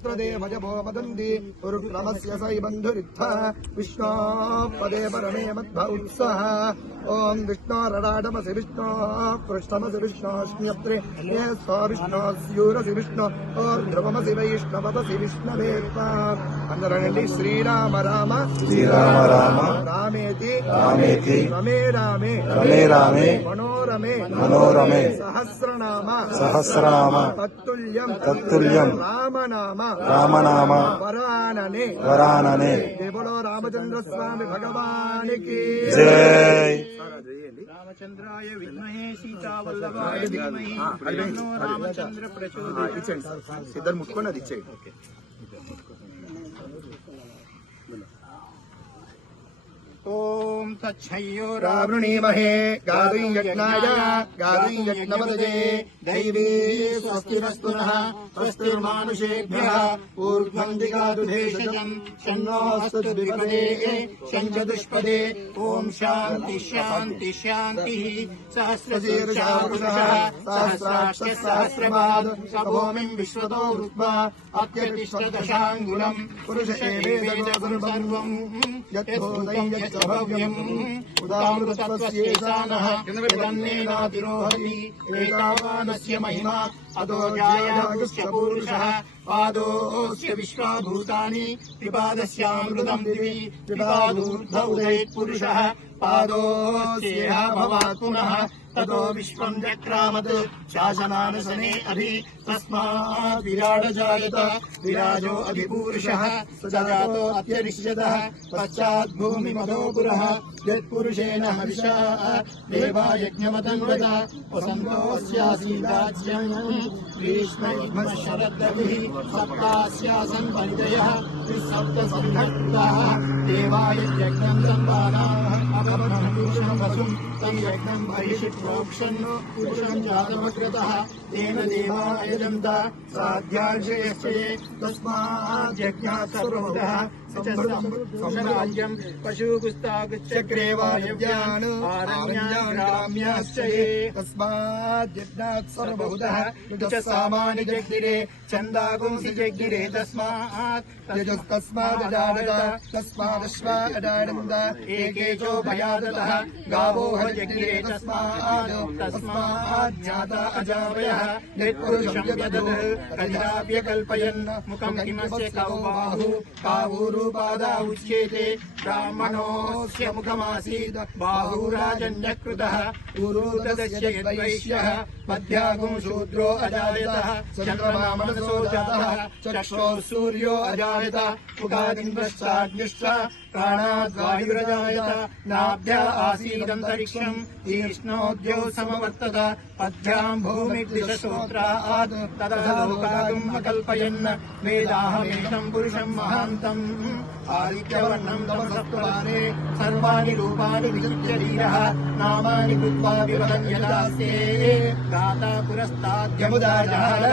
सहस्रदेवजभो वदन्ति उरुक्रमस्य सै बन्धुरित्थ विष्णो पदे परमे मध्व उत्सः ओम विष्णोरडाडमसि विष्णो पृष्ठमसि विष्णोऽस्म्यत्रे ये स्वाविष्णोऽस्यूरसि विष्णो ध्रुवमसि वैष्णवतसि विष्णवे अंदरण्डि श्रीराम राम श्रीराम राम रामेति रामेति रमे रामे रमे रामे मनोरमे मनोरमे सहस्रनाम तत्तुल्यं रामनाम रामनाम वरानने वरानने बोलो रामचंद्र स्वामी भगवान की जय। रामचंद्राय विद्महे सीतावल्लभाय धीमहि तन्नो रामचंद्र प्रचोदयात्। इधर मुझको ना दीजिए। ओम तच्छयो रावृणीमहे गाधुं यज्ञाय गाधुं यज्ञपदये दैवी स्वस्तिरस्तु नः स्वस्तिर्मानुषेभ्यः ऊर्ध्वं दिगातु भेषजं शन्नोऽस्तु द्विपदे शञ्चतुष्पदे ओम शान्ति शान्ति शान्तिः सहस्रशीर्षः पुरुषः सहस्राक्षः सहस्रपाद सभूमिं विश्वतो वृत्वा अत्यतिष्ठदशाङ्गुलम् पुरुष एवेदं सर्वं यद्भूतं भव्यम् उदामृतत्वस्येषानः यदन्नेनातिरोहति एतावानस्य महिमा अतो जायते पुरुषः पादोऽस्य विश्वाभूतानि पिपादस्यामृतं दिवि पिपादूर्ध्वोदयेत् पुरुषः पादोऽस्येह भवात् पुनः ततो विश्वं जक्रामत् शासनानसने अभि तस्मात् विराट जायत विराजो अभिपूरुषः स जातो अत्यनिश्चितः पश्चात् भूमिमधो पुरः यत्पुरुषेण हविषा देवा यज्ञमतन्वत वसन्तोऽस्यासीदाज्यम् ग्रीष्मैर्मशरद्गतिः सप्तास्यासन् परितयः सप्तसन्धकृताः देवा यज्ञं सम्पादाः अभवन् पुरुषं वसुं तं यज्ञं बहिषि प्रोक्षन् पुरुषं जातमग्रतः तेन देवा अयजन्त साध्यार्षयश्चे तस्मात् यज्ञात् सर्वभूतः राज्यं पशुपुस्तागचक्रे वायव्यान् आरण्यान् ग्राम्याश्च ये तस्मात् यज्ञात् सर्वभूतः सामानि जग्गिरे छन्दागुंसि जग्गिरे तस्मात् तस्मादजाडत तस्मादश्वा अजाडन्त एकेचो भयादतः गावो हजग्गिरे तस्मात् जाता अजावयः यत्पुरुषं यदत् कल्याप्यकल्पयन् मुखं किमस्य कौ बाहु कावूरुपादा उच्येते ब्राह्मणोऽस्य मुखमासीत् बाहुराजन्यकृतः उरुतस्य यद्वैश्यः मध्यागुं शूद्रो अजायतः चन्द्रमा मनसो जातः चक्षुः सूर्यो अजायत मुखादिन्द्रश्चाग्निश्च प्राणाद् वायुरजायत नाभ्या आसीदन्तरिक्षम् तीक्ष्णोद्यो समवर्तत पद्भ्यां भूमिर्दिशश्रोत्रात् ततः लोकागम् अकल्पयन् वेदाहमेतं पुरुषं महान्तम् आदित्यवर्णं तमसत्त्वारे सर्वाणि रूपाणि विचित्य धीरः नामानि कृत्वा विवदन् यदास्ते दाता पुरस्ताद्यमुदाजहार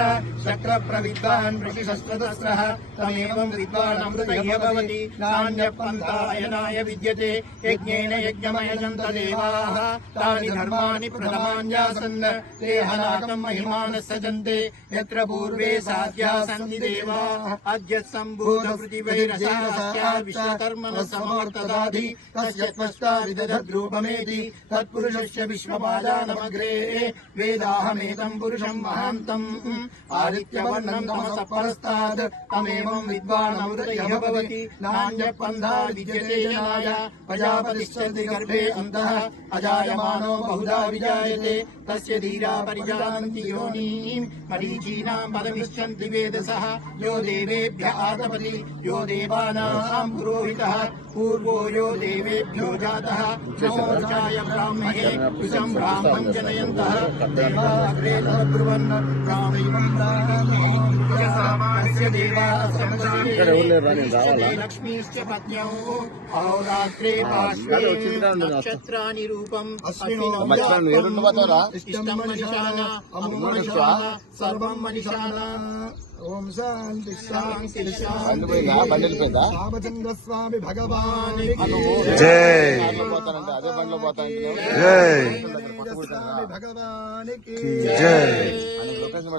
शक्रप्रविद्वान् ऋषिशस्त्रदस्रः तमेवं विद्वान् अमृतैः भवति नान्यपन्थायनाय विद्यते यज्ञेन यज्ञमयजन्त देवाः तानि धर्माणि प्रथमान्यासन् ते हनाकं महिमानः सजन्ते यत्र पूर्वे साध्याः सन्ति देवाः अद्य सम्भूतपृथिवैरसास्या विश्वकर्मणः समवर्तदाधि तस्य त्वष्टाविदधद्रूपमेति तत्पुरुषस्य विश्वपादानमग्रे वेदाहमेतं पुरुषं महान्तम् आदित्यवर्णं तमसः परस्तात् तमेवं विद्वान् अमृतैः भवति नान्यपन्था विद्यते जनाय प्रजापतिश्चरति गर्भे अन्तः अजायमानो बहुधा विजायते तस्य धीरा परिजानन्ति योनीं मरीचीनां पदमिच्छन्ति वेदसः यो देवेभ्य आतपति यो देवानां पुरोहितः पूर्वो यो देवेभ्यो जातः नमोर्चाय ब्राह्मणे विषं ब्राह्मं जनयन्तः देवाग्रे तद्ब्रुवन् ब्राह्मैवं सामान्य देवास्य लक्ष्मीश्च पत्न्यौ अहोरात्रे पार्श्वे नक्षत्राणि रूपम् इष्टं मनिषाना अमुमनिषाः सर्वं मनिषाना ओम शांति शांति शांति रामचंद्र स्वामी भगवान जय जय स्वामी भगवान की जय। लोकेशन